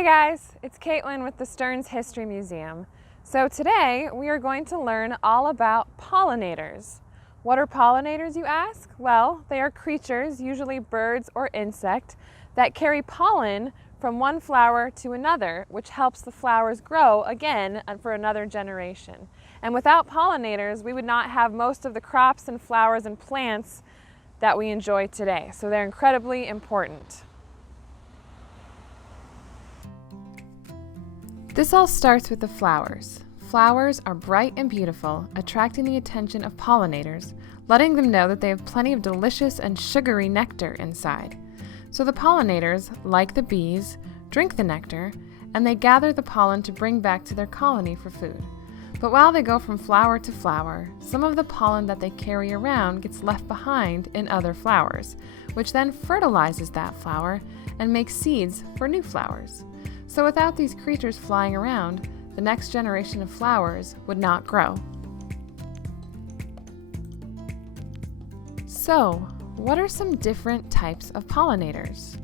Hey guys, it's Caitlin with the Stearns History Museum. So today we are going to learn all about pollinators. What are pollinators, you ask? Well, they are creatures, usually birds or insects, that carry pollen from one flower to another, which helps the flowers grow again and for another generation. And without pollinators, we would not have most of the crops and flowers and plants that we enjoy today. So they're incredibly important. This all starts with the flowers. Flowers are bright and beautiful, attracting the attention of pollinators, letting them know that they have plenty of delicious and sugary nectar inside. So the pollinators, like the bees, drink the nectar, and they gather the pollen to bring back to their colony for food. But while they go from flower to flower, some of the pollen that they carry around gets left behind in other flowers, which then fertilizes that flower and makes seeds for new flowers. So without these creatures flying around, the next generation of flowers would not grow. So, what are some different types of pollinators?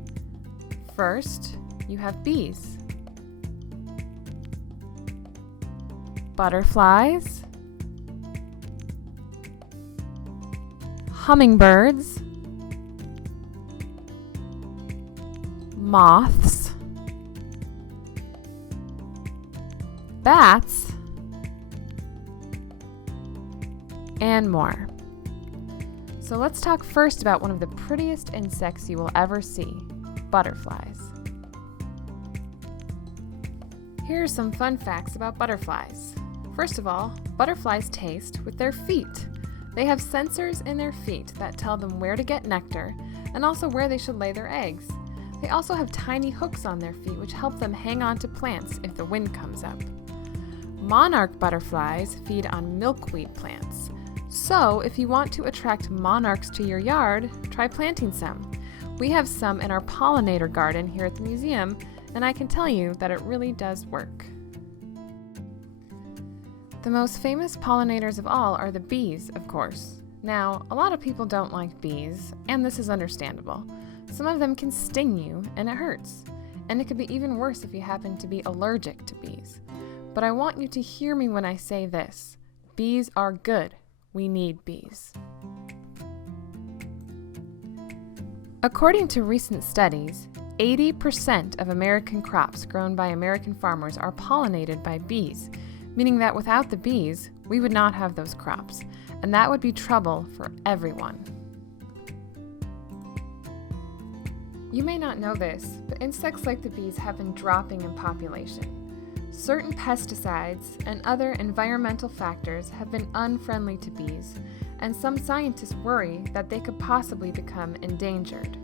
First, you have bees, butterflies, hummingbirds, moths, bats, and more. So let's talk first about one of the prettiest insects you will ever see, butterflies. Here are some fun facts about butterflies. First of all, butterflies taste with their feet. They have sensors in their feet that tell them where to get nectar and also where they should lay their eggs. They also have tiny hooks on their feet which help them hang on to plants if the wind comes up. Monarch butterflies feed on milkweed plants. So if you want to attract monarchs to your yard, try planting some. We have some in our pollinator garden here at the museum, and I can tell you that it really does work. The most famous pollinators of all are the bees, of course. Now, a lot of people don't like bees, and this is understandable. Some of them can sting you, and it hurts. And it could be even worse if you happen to be allergic to bees. But I want you to hear me when I say this. Bees are good. We need bees. According to recent studies, 80% of American crops grown by American farmers are pollinated by bees, meaning that without the bees, we would not have those crops, and that would be trouble for everyone. You may not know this, but insects like the bees have been dropping in population. Certain pesticides and other environmental factors have been unfriendly to bees, and some scientists worry that they could possibly become endangered.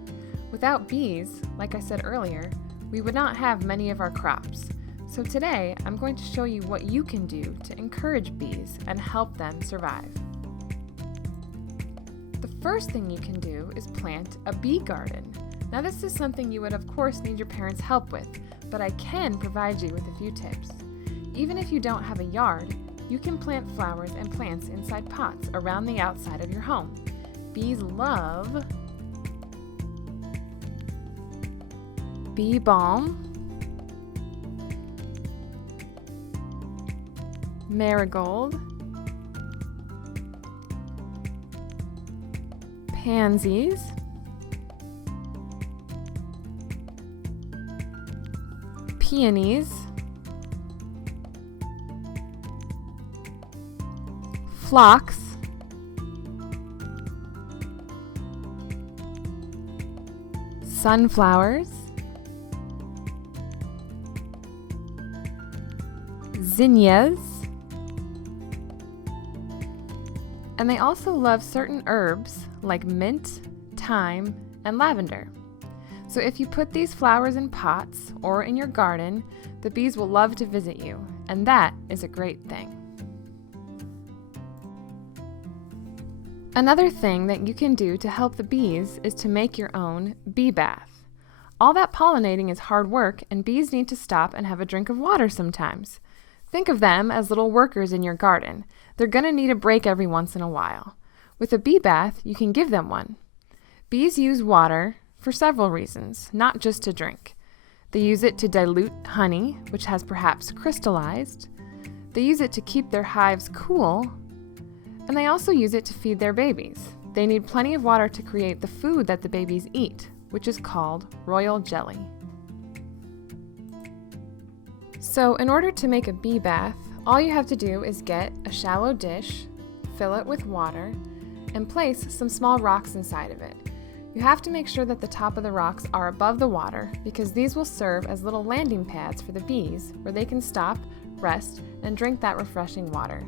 Without bees, like I said earlier, we would not have many of our crops. So today, I'm going to show you what you can do to encourage bees and help them survive. The first thing you can do is plant a bee garden. Now this is something you would of course need your parents' help with, but I can provide you with a few tips. Even if you don't have a yard, you can plant flowers and plants inside pots around the outside of your home. Bees love bee balm, marigold, pansies, peonies, phlox, sunflowers, zinnias, and they also love certain herbs like mint, thyme, and lavender. So if you put these flowers in pots or in your garden, the bees will love to visit you, and that is a great thing. Another thing that you can do to help the bees is to make your own bee bath. All that pollinating is hard work, and bees need to stop and have a drink of water sometimes. Think of them as little workers in your garden. They're going to need a break every once in a while. With a bee bath, you can give them one. Bees use water for several reasons, not just to drink. They use it to dilute honey, which has perhaps crystallized. They use it to keep their hives cool, and they also use it to feed their babies. They need plenty of water to create the food that the babies eat, which is called royal jelly. So in order to make a bee bath, all you have to do is get a shallow dish, fill it with water, and place some small rocks inside of it. You have to make sure that the top of the rocks are above the water because these will serve as little landing pads for the bees where they can stop, rest, and drink that refreshing water.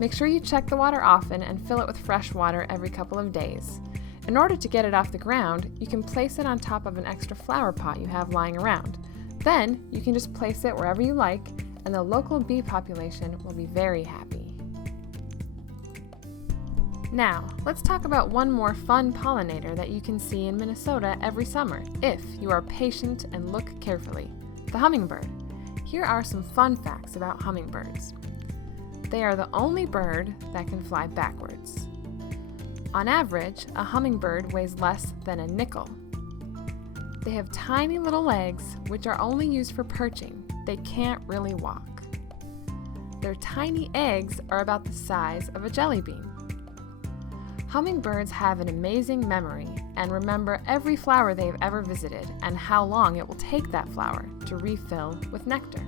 Make sure you check the water often and fill it with fresh water every couple of days. In order to get it off the ground, you can place it on top of an extra flower pot you have lying around. Then you can just place it wherever you like, and the local bee population will be very happy. Now, let's talk about one more fun pollinator that you can see in Minnesota every summer, if you are patient and look carefully: the hummingbird. Here are some fun facts about hummingbirds. They are the only bird that can fly backwards. On average, a hummingbird weighs less than a nickel. They have tiny little legs, which are only used for perching. They can't really walk. Their tiny eggs are about the size of a jelly bean. Hummingbirds have an amazing memory and remember every flower they've ever visited and how long it will take that flower to refill with nectar.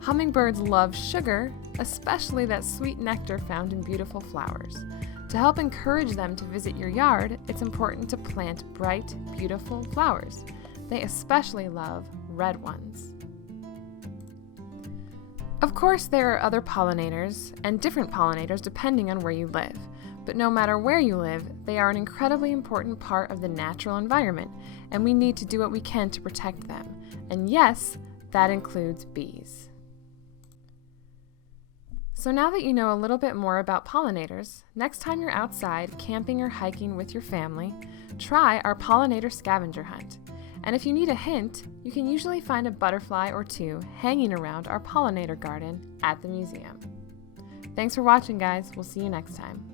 Hummingbirds love sugar, especially that sweet nectar found in beautiful flowers. To help encourage them to visit your yard, it's important to plant bright, beautiful flowers. They especially love red ones. Of course, there are other pollinators and different pollinators depending on where you live. But no matter where you live, they are an incredibly important part of the natural environment, and we need to do what we can to protect them. And yes, that includes bees. So now that you know a little bit more about pollinators, next time you're outside camping or hiking with your family, try our Pollinator Scavenger Hunt. And if you need a hint, you can usually find a butterfly or two hanging around our pollinator garden at the museum. Thanks for watching, guys. We'll see you next time.